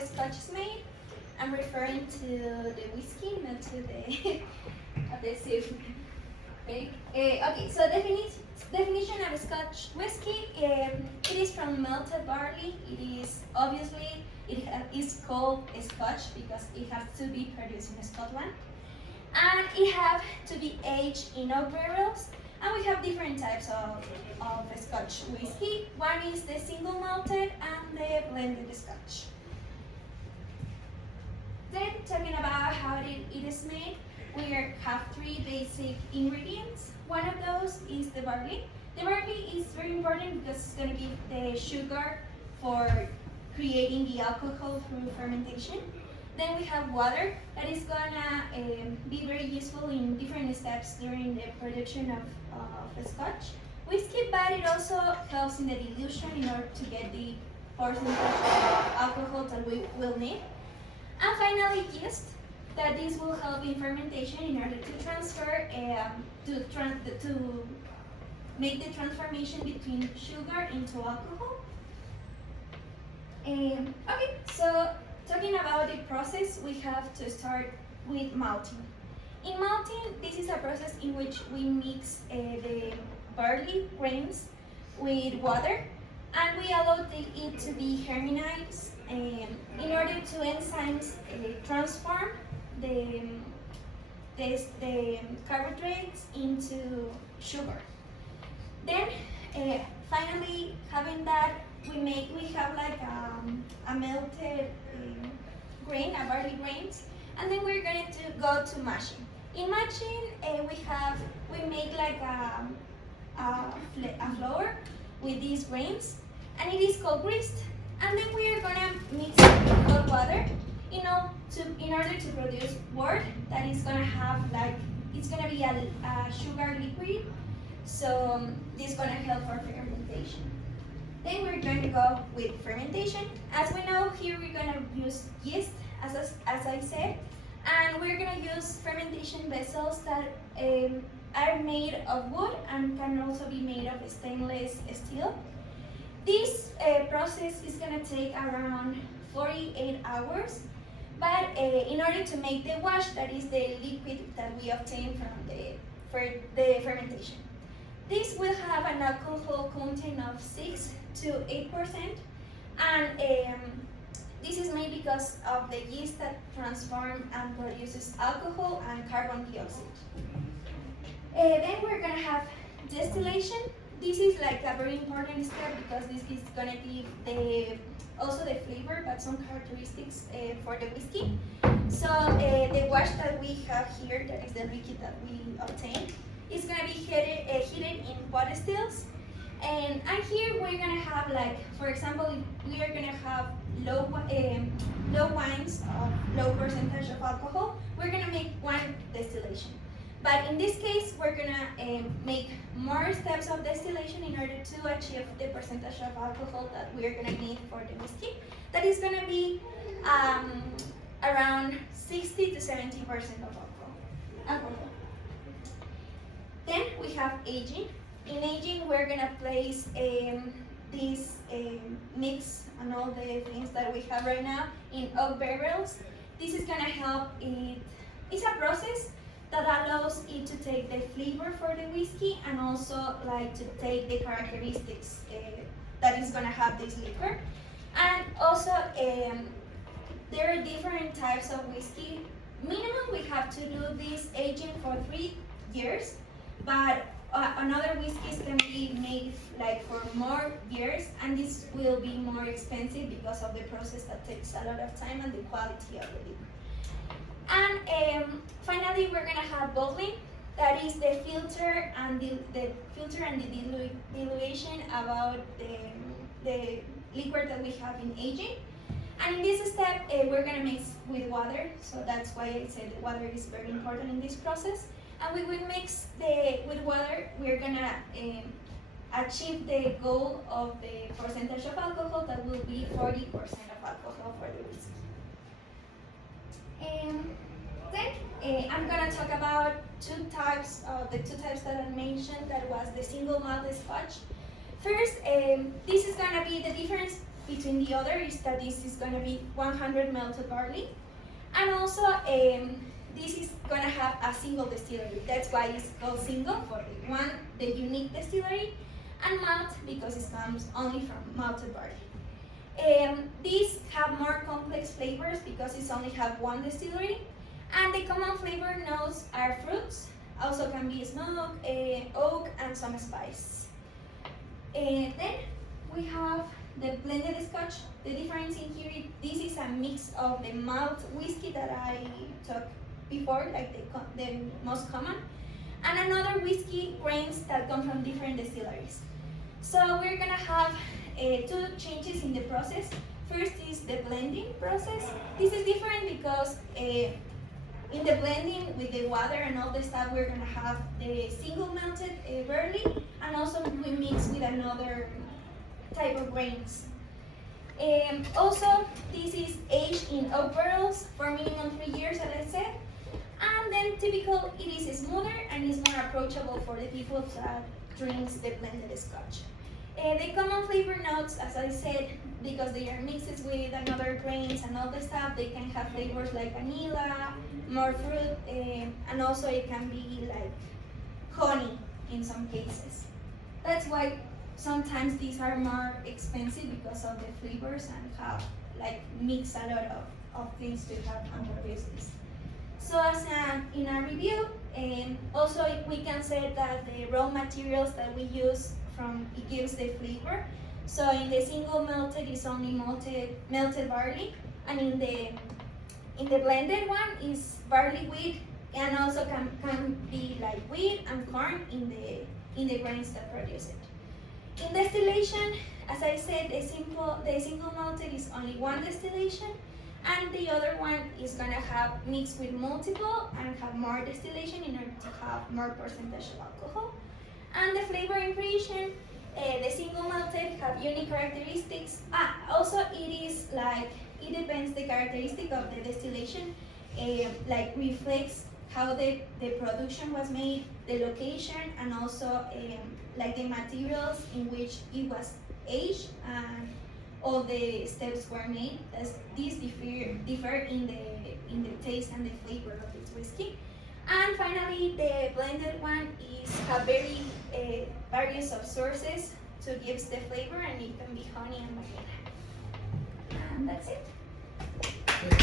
a scotch is made. I'm referring to the whiskey, not to the adhesive. Okay, so definition of Scotch whiskey. It is from malted barley. It is obviously is called Scotch because it has to be produced in Scotland, and it have to be aged in oak barrels. And we have different types of Scotch whiskey. One is the single malted and the blended Scotch. Then talking about how it is made, we have three basic ingredients. One of those is the barley. The barley is very important because it's going to give the sugar for creating the alcohol through fermentation. Then we have water that is going to be very useful in different steps during the production of scotch whiskey, but it also helps in the dilution in order to get the percentage of alcohol that we will need. And finally, yeast, that this will help in fermentation in order to transfer, to make the transformation between sugar into alcohol. Okay, so talking about the process, we have to start with malting. In malting, this is a process in which we mix the barley grains with water, and we allow it to be harmonized in order to enzymes transform the carbohydrates into sugar. Then finally, having that, we have like a melted grain, a barley grains, and then we're going to go to mashing. In mashing, we make like a flour with these grains, and it is called grist. And then we are gonna mix it with cold water, in order to produce wort that is gonna have like, it's gonna be a sugar liquid. So this is gonna help for fermentation. Then we're going to go with fermentation. As we know, here we're gonna use yeast, as I said, and we're gonna use fermentation vessels that are made of wood and can also be made of stainless steel. This process is going to take around 48 hours, but in order to make the wash, that is the liquid that we obtain from the fermentation. This will have an alcohol content of 6 to 8%, and this is made because of the yeast that transforms and produces alcohol and carbon dioxide. Then we're going to have distillation. This is like a very important step because this is gonna give also the flavor, but some characteristics for the whiskey. So the wash that we have here, that is the liquid that we obtain, is gonna be heated in pot stills. And here we're gonna have, like, for example, if we are gonna have low wines of low percentage of alcohol, we're gonna make one distillation. But in this case, we're gonna make more steps of distillation in order to achieve the percentage of alcohol that we're gonna need for the whiskey. That is gonna be around 60 to 70% of alcohol. Then we have aging. In aging, we're gonna place this mix and all the things that we have right now in oak barrels. This is gonna help it. It's a process that allows it to take the flavor for the whiskey and also like to take the characteristics that is gonna have this liquor. And also there are different types of whiskey. Minimum we have to do this aging for 3 years, but another whiskeys can be made like for more years, and this will be more expensive because of the process that takes a lot of time and the quality of the liquor. And finally, we're gonna have bottling. That is the filter and the dilution about the liquor that we have in aging. And in this step, we're gonna mix with water. So that's why I said the water is very important in this process. And when we mix with water, we're gonna achieve the goal of the percentage of alcohol that will be 40% of alcohol for the whiskey. Then I'm gonna talk about the two types that I mentioned. That was the single malt Scotch. First, this is gonna be the difference between the other is that this is going to be 100 melted barley, and also this is going to have a single distillery. That's why it's called single, for the unique distillery, and malt because it comes only from malted barley. These have more complex flavors because it's only have one distillery, and the common flavor notes are fruits, also can be smoke, oak, and some spice. Then we have the blended scotch. The difference in here, this is a mix of the malt whiskey that I talked before, like the most common, and another whiskey grains that come from different distilleries. So we're gonna have two changes in the process. First is the blending process. This is different because in the blending with the water and all the stuff, we're gonna have the single melted barley, and also we mix with another type of grains. Also, this is aged in oak barrels for minimum 3 years, as I said. And then typical, it is smoother and is more approachable for the people that drinks the blended scotch. The common flavor notes, as I said, because they are mixed with another grains and all the stuff, they can have flavors like vanilla, more fruit, and also it can be like honey in some cases. That's why sometimes these are more expensive because of the flavors and have like mix a lot of things to have and produce this. So as in a review, also we can say that the raw materials that we use it gives the flavor. So in the single malted is only melted barley, and in the blended one is barley wheat, and also can be like wheat and corn in the grains that produce it. In distillation, as I said, the single malted is only one distillation, and the other one is gonna have mixed with multiple and have more distillation in order to have more percentage of alcohol. And the flavor impression, the single malted have unique characteristics. Also it depends the characteristic of the distillation, like reflects how the production was made, the location, and also like the materials in which it was aged, and all the steps were made. As these differ in the taste and the flavor of this whiskey. And finally, the blended one have very various of sources to give the flavor, and it can be honey and vanilla. And that's it.